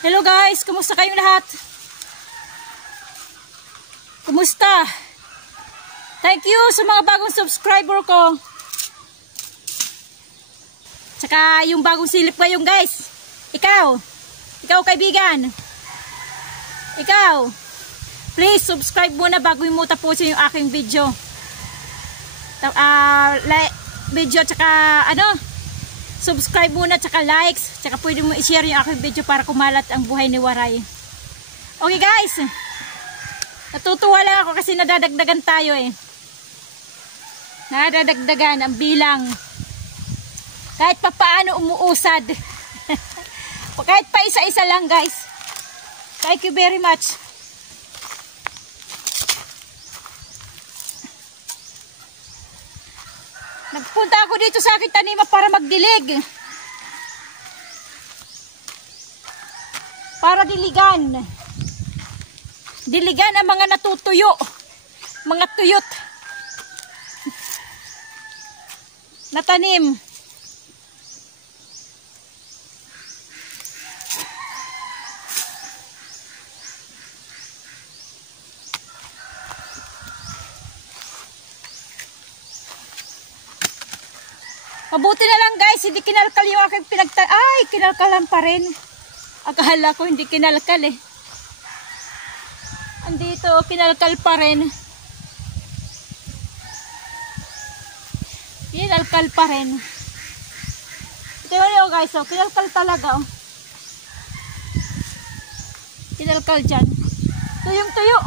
Hello guys, kumusta kayong lahat? Kumusta? Thank you sa mga bagong subscriber ko. Tsaka yung bagong silip ngayon guys. Ikaw kaibigan. Ikaw, please subscribe muna bago mo tapusin yung aking video. Video tsaka subscribe muna tsaka likes, tsaka pwede mo i-share yung aking video para kumalat ang buhay ni Waray. Okay guys, natutuwa lang ako kasi nadadagdagan tayo eh. Nadadagdagan ang bilang. Kahit pa paano umuusad. Kahit pa isa-isa lang guys. Thank you very much. Nagpunta ako dito sa aking tanima para magdilig. Para diligan. Diligan ang mga natutuyo. Mga tuyot. Na tanim. Mabuti na lang guys, hindi kinalkal yung aking ay, kinalkalan pa rin. Akala ko hindi kinalkal eh. Andito, kinalkal pa rin. Kinalkal pa rin. Ito yun guys, oh, kinalkal talaga oh. Kinalkal dyan. Tuyong tuyo.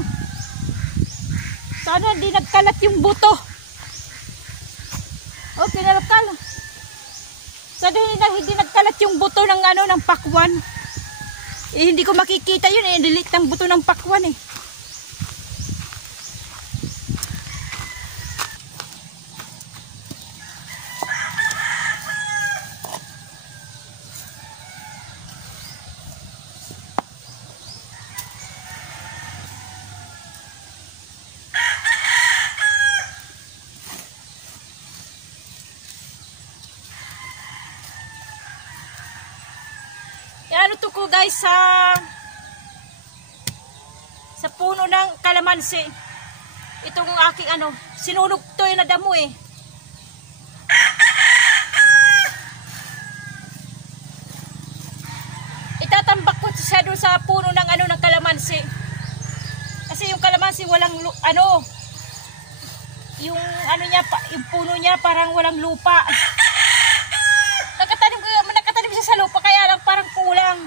Sana hindi nagkalat yung buto. Oh, kinalkal. Sana hindi nagkalat yung buto ng ng pakwan. Eh, hindi ko makikita yun eh. Delete ng buto ng pakwan eh. Ano to ko guys sa puno ng kalamansi. Itong aking sinunog to yung nadamo eh. Itatambak ko siya doon sa puno ng ng kalamansi. Kasi yung kalamansi walang yung niya yung puno niya parang walang lupa. Nakatanim siya sa lupa kaya lang parang kulang.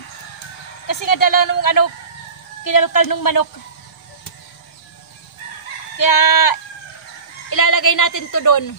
Kasi nga dala nung kinalkal nung manok. Kaya ilalagay natin to doon.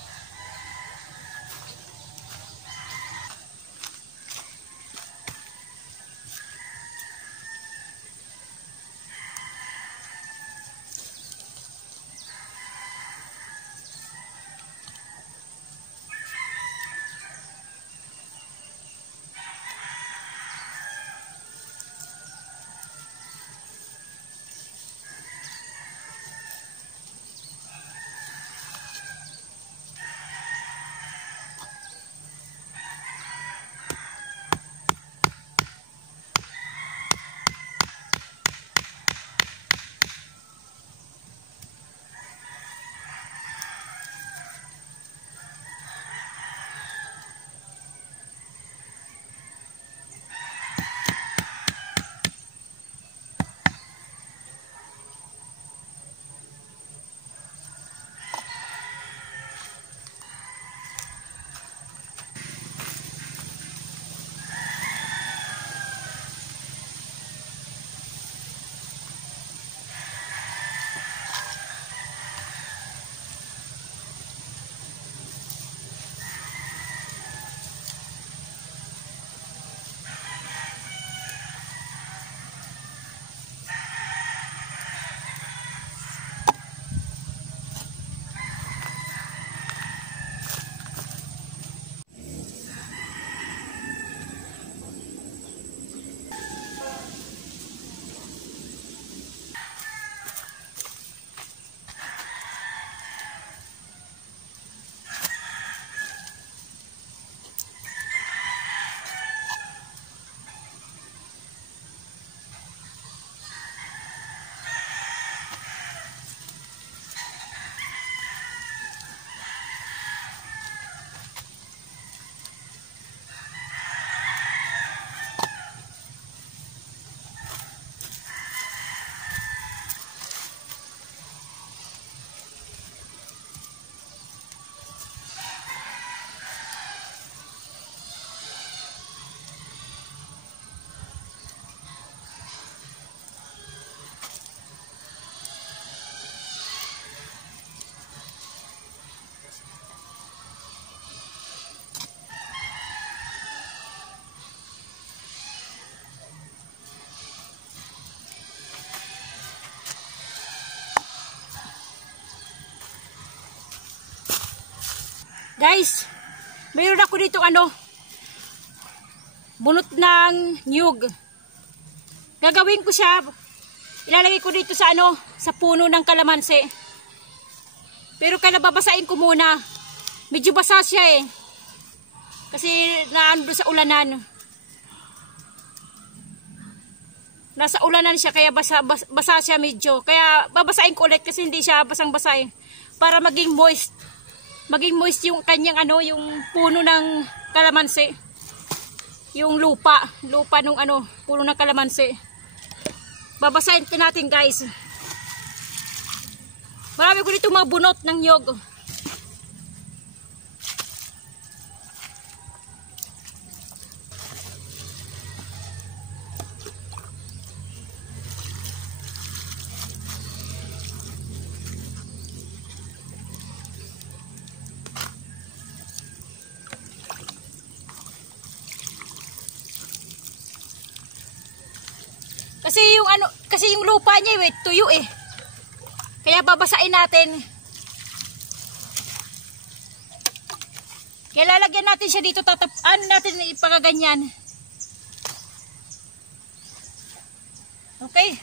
Guys, mayroon ako dito ano, bunot ng niyog. Gagawin ko siya, ilalagay ko dito sa ano, sa puno ng kalamansi. Pero kailan babasain ko muna. Medyo basa siya eh. Kasi naando sa ulanan. Nasa ulanan siya kaya basa siya medyo. Kaya babasain ko ulit kasi hindi siya basang-basa eh. Para maging moist. Maging moist yung kanyang ano, yung puno ng kalamansi. Yung lupa nung ano, puno ng kalamansi. Babasahin natin guys. Marami ko dito mga bunot ng nyog. Kasi yung lupa niya eh, tuyo eh. Kaya babasain natin. Kaya lalagyan natin siya dito, ano natin ipagaganyan. Okay.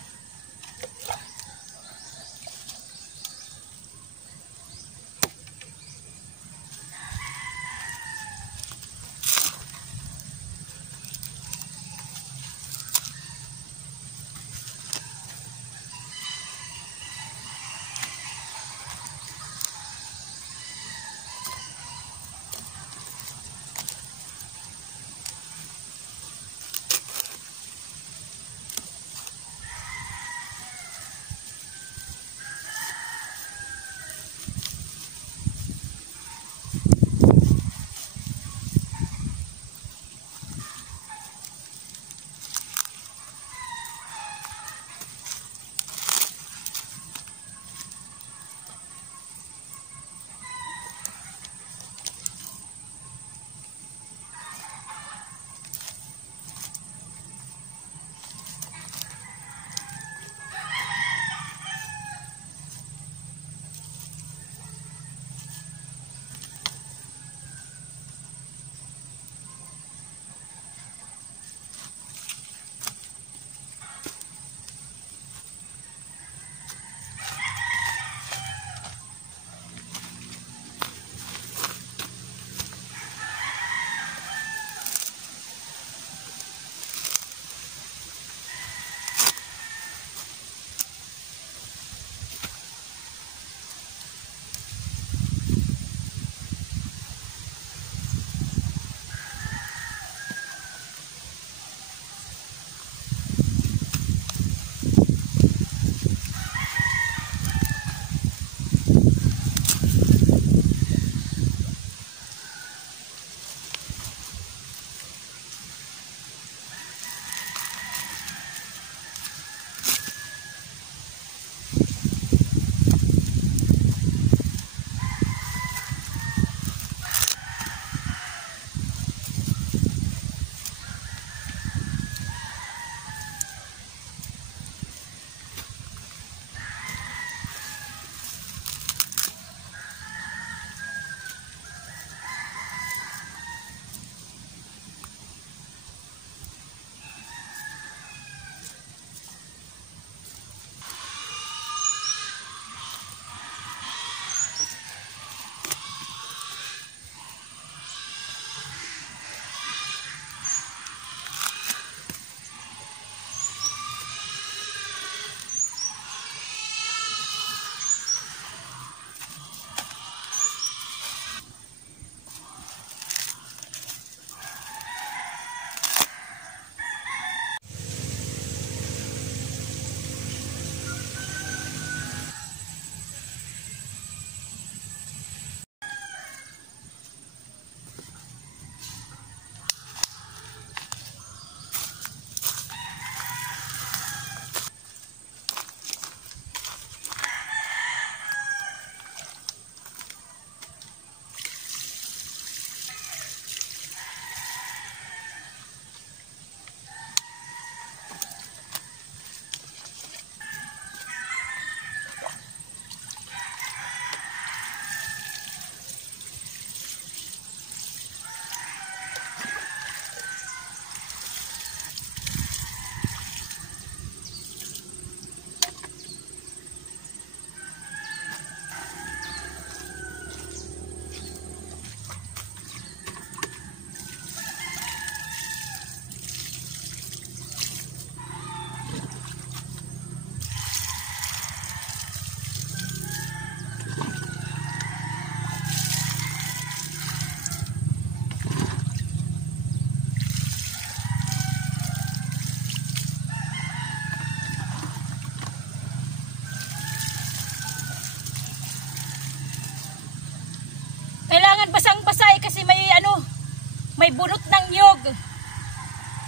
bunot ng nyog.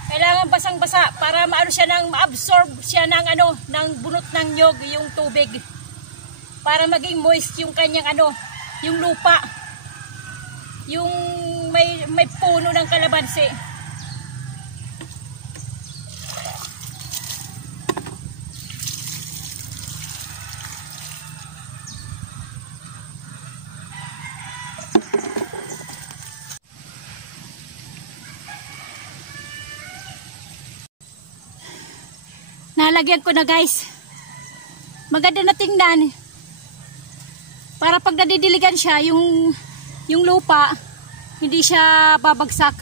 Kailangan basang-basa para maano siya nang ma-absorb siya ng ano, ng bunot ng nyog, yung tubig. Para maging moist yung kanyang ano, yung lupa. Yung may puno ng kalamansi. Nalagyan ko na guys. Maganda na tingnan. Para pag nadidiligan siya, yung lupa, hindi siya babagsak.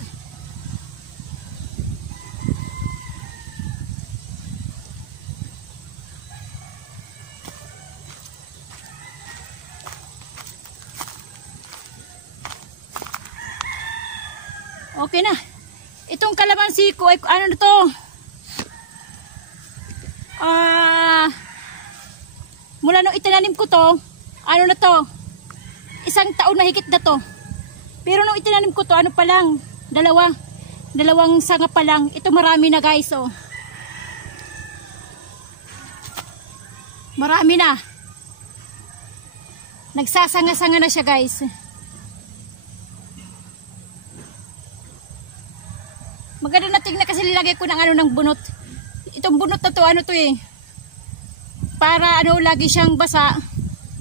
Okay na. Itong kalamansi ko, ay, ano na to? Mula nung itinanim ko to, ano na to, 1 taon na higit na to. Pero nung itinanim ko to, ano pa lang, dalawang sanga pa lang. Ito marami na guys, oh. Marami na. Nagsasanga-sanga na siya guys. Maganda na tingnan kasi nilagay ko ng ano, ng bunot. Itong bunot na to, ano to eh, para ano, lagi siyang basa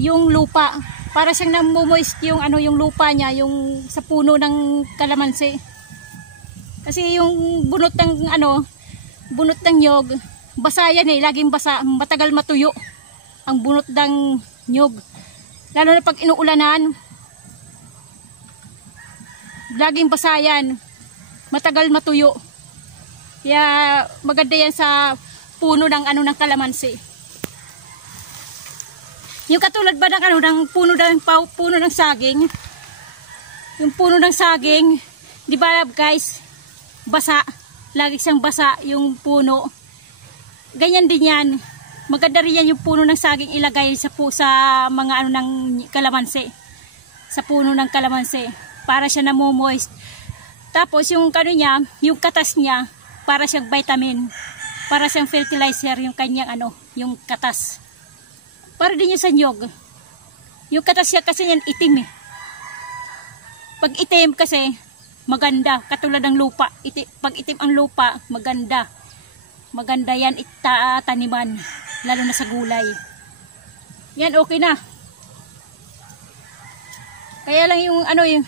yung lupa, para siyang namomoist yung ano, yung lupa niya, yung sa puno ng kalamansi. Kasi yung bunot ng ano, bunot ng nyog, basa yan eh, laging basa, matagal matuyo ang bunot ng nyog, lalo na pag inuulanan, laging basa yan, matagal matuyo. Kaya maganda yan sa puno ng ano, ng kalamansi. Yung katulad ba ng ano, ng puno ng saging. Yung puno ng saging, di ba guys, basa, lagi siyang basa yung puno. Ganyan din yan. Maganda rin yan yung puno ng saging ilagay sa mga ano ng kalamansi. Sa puno ng kalamansi para siya namomoist. Tapos yung ano niya, yung katas niya, para siyang vitamin, para siyang fertilizer yung kanyang ano, yung katas. Para din yung sa nyog. Yung katas siya kasi yan itim eh. Pag itim kasi maganda, katulad ng lupa. Pag itim ang lupa, maganda. Maganda yan taniman, lalo na sa gulay. Yan okay na. Kaya lang yung ano, yung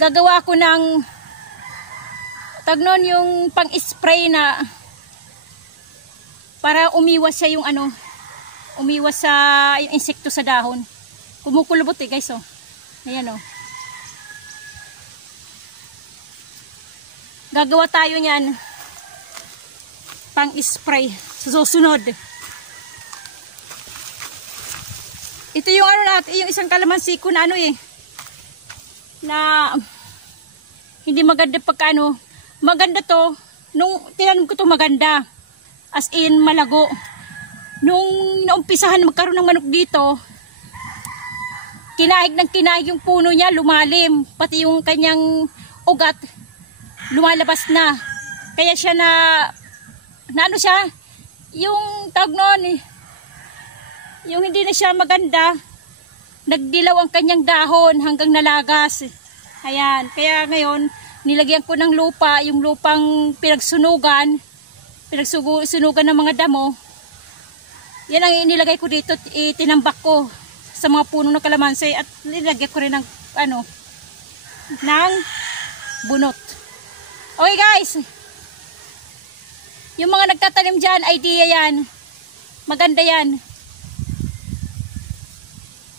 gagawa ko ng tagnon, yung pang-spray na para umiwas siya yung ano, umiwas sa yung insekto sa dahon. Kumukulubot eh guys, oh. Ayan oh. Gagawa tayo niyan pang-spray sa susunod. Ito yung ano natin, yung isang kalamansi ko na ano eh, na hindi maganda pagka ano. Maganda to, nung tinanim ko to maganda, as in malago. Nung naumpisahan magkaroon ng manok dito, kinahig ng kinahig yung puno niya, lumalim, pati yung kanyang ugat lumalabas na. Kaya siya na ano siya, yung tawag noon, yung hindi na siya maganda, nagdilaw ang kanyang dahon hanggang nalagas. Ayan, kaya ngayon nilagyan ko ng lupa, yung lupang pinagsunugan ng mga damo. Yan ang inilagay ko dito, itinambak ko sa mga puno ng kalamansi at nilagyan ko rin ng ano, ng bunot. Okay guys, yung mga nagtatanim dyan, idea yan, maganda yan,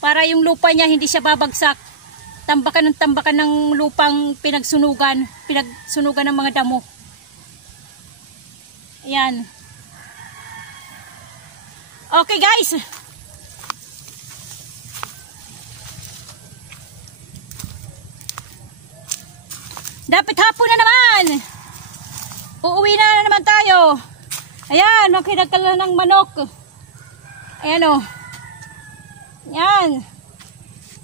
para yung lupa niya hindi siya babagsak. Tambakan ng lupang pinagsunugan ng mga damo. Ayan. Okay guys, dapat hapon na naman, uuwi na naman tayo. Ayan, makinagkala ng manok. Ayan o, yan,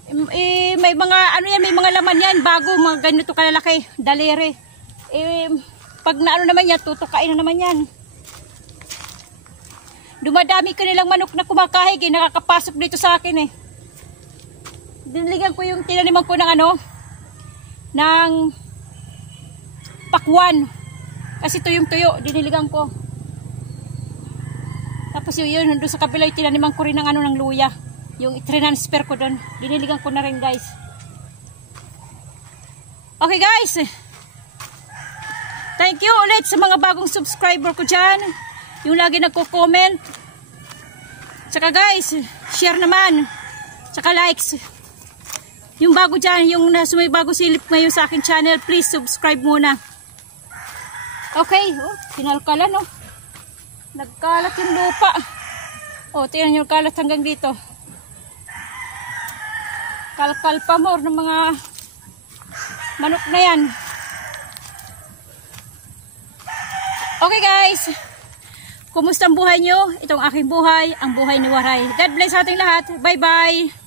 May mga ano yan, may mga laman yan bago, mga ganito kalalaki, daliri. Pag na ano naman yan, tutukain na naman yan. Dumadami ko nilang manok na kumakahig, nakakapasok dito sa akin eh. Diniligan ko yung tinaniman ko ng ano, ng pakwan. Kasi tuyong-tuyo, diniligan ko. Tapos yun, doon sa kabila yung tinaniman ko rin ng ano, ng luya. Yung i-transfer ko doon. Diniligan ko na rin guys. Okay guys. Thank you ulit sa mga bagong subscriber ko dyan. Yung lagi nagko-comment. Tsaka guys, share naman. Tsaka likes. Yung bago dyan, yung nasa may bago silip ngayon sa akin channel, please subscribe muna. Okay, pinalkalan oh. Nagkalat yung lupa. Tingnan nyo, kalat hanggang dito. Kalkal pa more ng mga manok na yan. Okay guys, kumusta ang buhay nyo? Itong aking buhay, ang buhay ni Waray. God bless sa ating lahat. Bye bye.